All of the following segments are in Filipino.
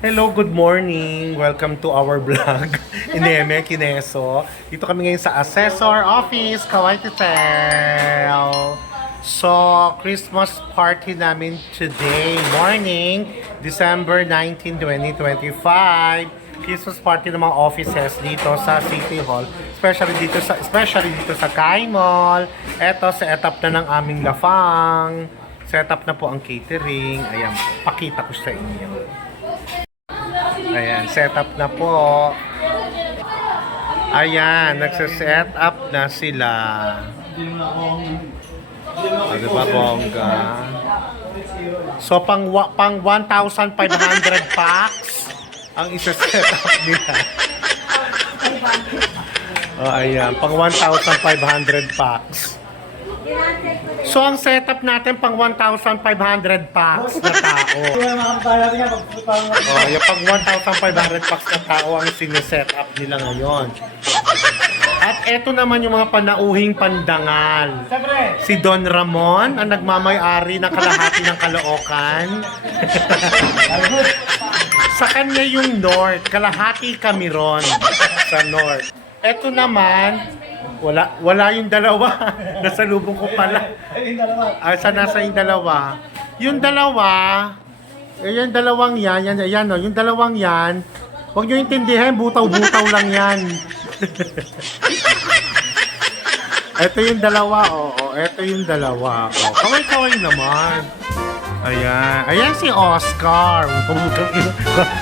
Hello, good morning. Welcome to our vlog. Ineme, Kineso. Dito kami ngayon sa Assessor Office, Cavite. So, Christmas party namin today, morning, December 19, 2025. Christmas party ng mga offices dito sa City Hall, especially dito sa Kai Mall. Eto, set-up na ng aming lafang. Set-up na po ang catering. Ayan, pakita ko sa inyo. Ayan, set up na po. Ayan, nagsa-set up na sila. Ano ba, bongga? So, pang 1,500 packs ang isa-set up nila. Ayan, pang 1,500 packs. So, ang setup natin pang 1,500 packs na tao. Yung pang 1,500 packs na tao ang sineset up nila ngayon. At eto naman yung mga panauhing pandangal. Si Don Ramon, ang nagmamay-ari ng kalahati ng Caloocan. Sa kanya yung North, kalahati kami ron sa North. Eto naman, wala yung dalawa. Nasa lubong ko pala. Nasa yung dalawa? Yung dalawa, yung dalawang yan, yung dalawang yan, huwag nyo intindihin, butaw-butaw lang yan. Ito yung dalawa, ito yung dalawa. Kaway-kaway naman. Ayan si Oscar.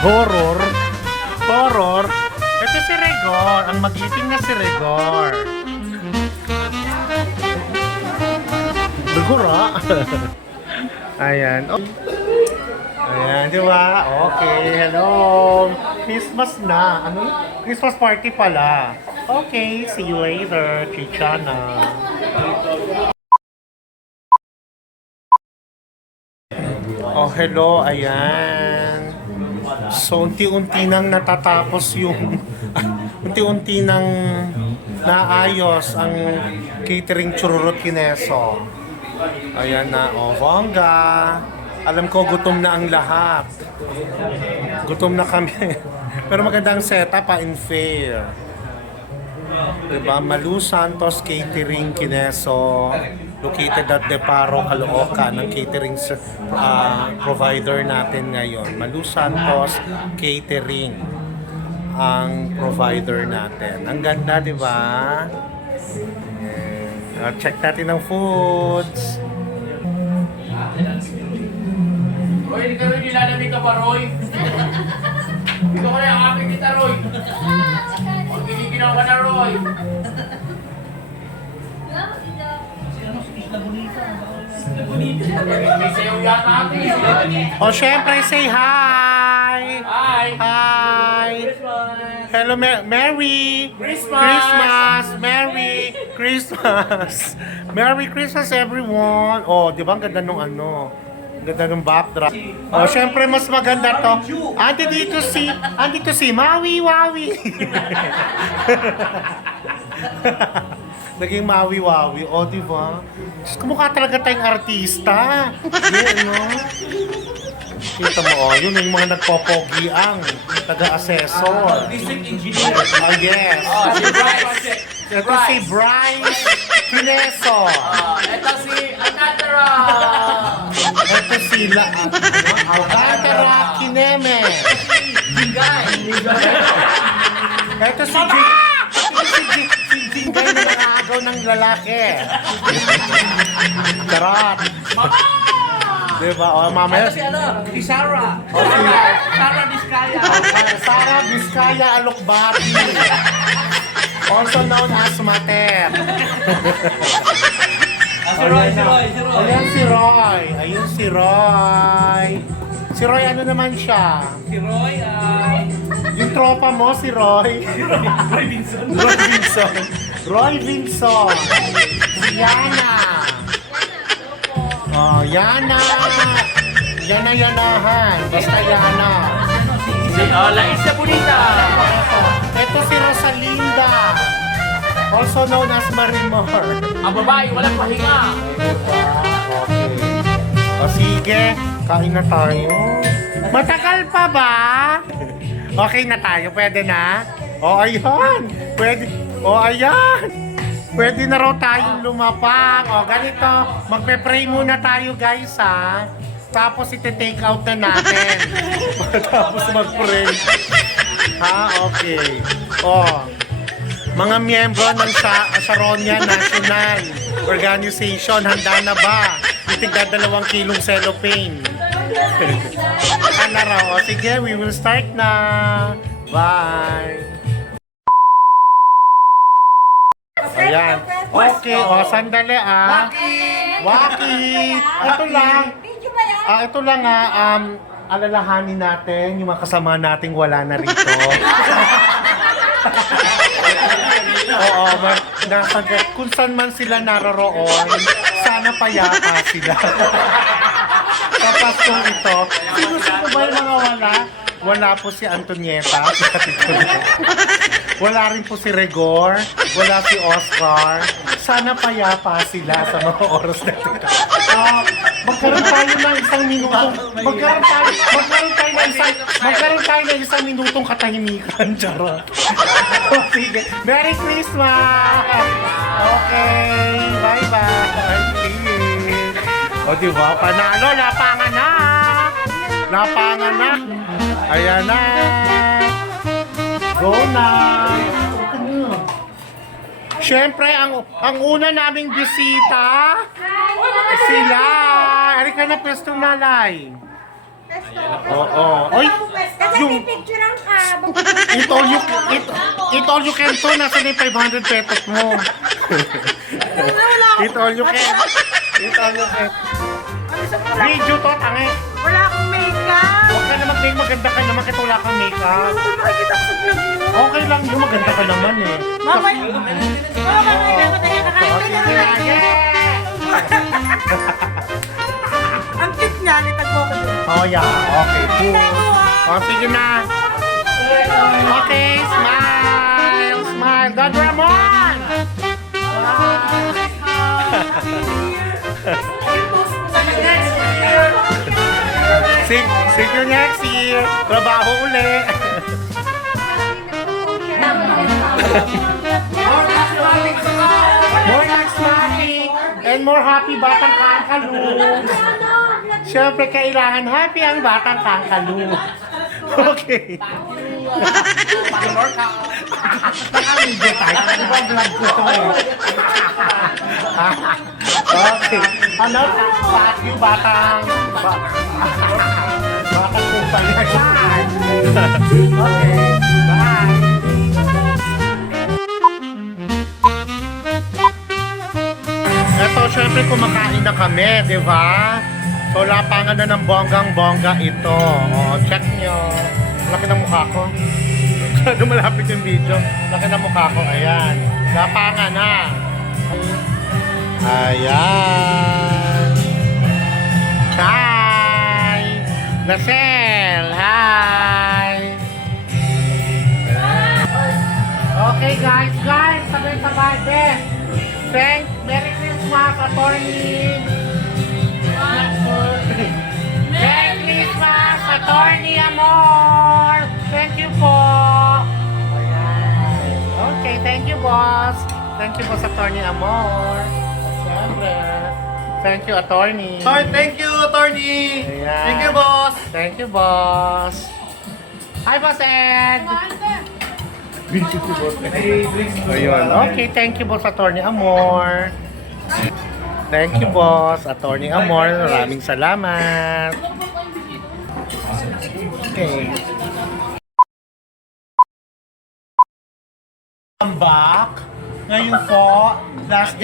Horror. Ito si Regor, ang magiting na si Regor. Regor, Ayan. Ayan, di ba? Okay, hello. Christmas na. Ano? Christmas party pala. Okay, see you later, Chichana. Oh, hello. Ayan. So, unti-unti nang natatapos yung unti-unti nang naayos ang catering Chururut Kineso. Ayan na, bongga. Alam ko, gutom na ang lahat. Gutom na kami. Pero magandang setup in fair. Diba? Malu Santos Catering Kineso, located at Deparo, Caloocan, ang catering provider natin ngayon. Malu Santos Catering ang provider natin. Ang ganda, di ba? Check natin ang foods. Roy, hindi ka rin nilalamig ka ba, Roy? Dito ko na yung aking kita, Roy. Huwag giniginaw ka na, Roy. May sayaw yata atin. Oh, syempre, say hi! Hi! Hi! Hello, Merry Christmas! Merry Christmas! Merry Christmas, everyone! Oh, di ba ang ganda nung ano? Ang ganda nung backdrop. Oh, syempre, mas maganda to. Andito si Maui Wawi! Naging mawi-wawi. O, di ba? Kumukha talaga tayong artista. Yan, no? Kita mo, yun yung mga nagpopogiang taga-assessor. District engineer. Yes. Si Bryce. Ito si Bryce Kineso. Ito si Alcantara. Ito sila, Alcantara Kineme. Bingay. Ito si Jinggay na nangagaw ng lalaki. Charot. Mama! Diba? O, mamaya. Si Sarah. O, si Sarah Vizcaya. Sarah Vizcaya Alokbati. Also known as Mater. Ayan si Roy. Ayun si Roy. Si Roy, ano naman siya? Si Roy, Yung tropa mo, si Roy. Roy Vinson. Roy Vinson. Si Yana. Oh, Yana. Yanahan. Basta Yana. Laisa Bonita. Ito si Rosalinda. Also known as Marimor. Ang babae, walang pahinga. Okay. O sige, kain na tayo. Matagal pa ba? Okay na tayo, pwede na? O, ayan. Pwede. O, ayan. Pwede na raw tayong lumapang. O, ganito. Magpe-pray muna tayo, guys, ha? Tapos iti-take out na natin. Tapos mag-pray. Ha? Okay. O, mga miyembro ng Sharonia National Organization, handa na ba? Itigda 2 kilong cellophane. Ano raw? O, sige, we will start na. Bye. Ayan. Okay, o, sandali ah. Waki! Ito lang. Ito lang alalahanin natin yung mga kasama nating wala na rito. Oo, kung saan man sila naroroon, sana payapa sila. Sa Paskong ito, sino ba yung mga wala? Wala po si Antonieta, wala rin po si Regor, wala si Oscar. Sana payapa sila sa mga oras na ito. Magkaroon tayo ng isang minutong, magkaroon tayo ng isang minutong katahimikan, charot. Sige. Merry Christmas! Okay, bye-bye. O diba, panalo, lapangan na! Lapangan na! Ayan na! Go na! Siyempre, ang una naming bisita, sila! Halika na, pwestong nalay. Oo. Oy, yung it all you can to, nasa na yung 500 pesos mo. It all you can. It all you can. Video to, tangi. Wala akong makeup. Huwag ka na mag-make, maganda ka naman kasi wala kang makeup. Nakikita ko sa vlog mo. Okay lang yun, maganda ka naman eh. Mama, ang cute niya, nitagpo ko din. Oh yeah, okay, cool. Oh, sige na. Okay, smile, smile. God Ramon! See you next year. Trabaho uli. More asthmatic and more happy batang kangkalu. Siyempre, kailangan happy ang batang kangkalu. Okay. Pag-video tayo. Diba vlog ko to eh. Okay. Ano? Fuck you, batang... Batang kumpanya yan. Okay. Bye. Eto, syempre kumakain na kami, di ba? So, lapangan na ng bonggang-bongga ito. O, check nyo. Laki ng mukha ko. Dumalapit yung video. Laki ng mukha ko. Ayan. Lapangan na. Ayan. Hi! Lasel! Hi! Okay guys, sabay-sabay. Thanks! Merry Christmas, attorney! Merry Christmas, attorney Amor! Thank you po! Ayan. Okay, thank you boss! Thank you boss, attorney Amor! Siyempre. Thank you, attorney! Thank you, attorney! Ayan. Thank you, boss! Thank you, boss! Hi, Boss Ed! Ayun. Okay, thank you, boss, attorney Amor! Thank you, boss, attorney Amor. Maraming salamat. Okay. I'm back. Ngayon po, last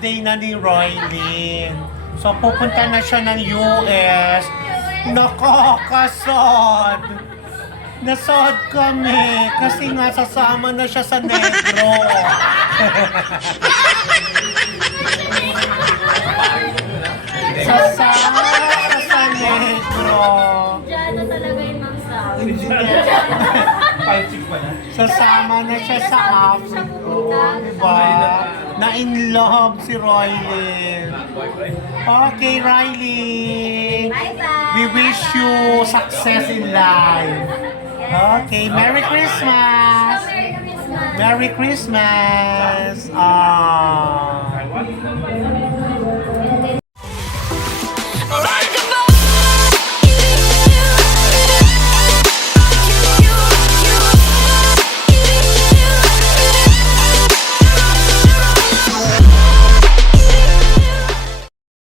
day na ni Roylyn. So pupunta na siya ng US. Nakakasod. Nasod kami kasi nga sasama na siya sa negro. Sasama sa negro. Diyan na talaga yung mangsabi. Sasama na siya sa Afro, diba? Na in love si Roylin. Boyfriend. Okay, Riley. Bye-bye. We wish you success in life. Okay, Merry Christmas. Merry Christmas. Merry Christmas. Ah.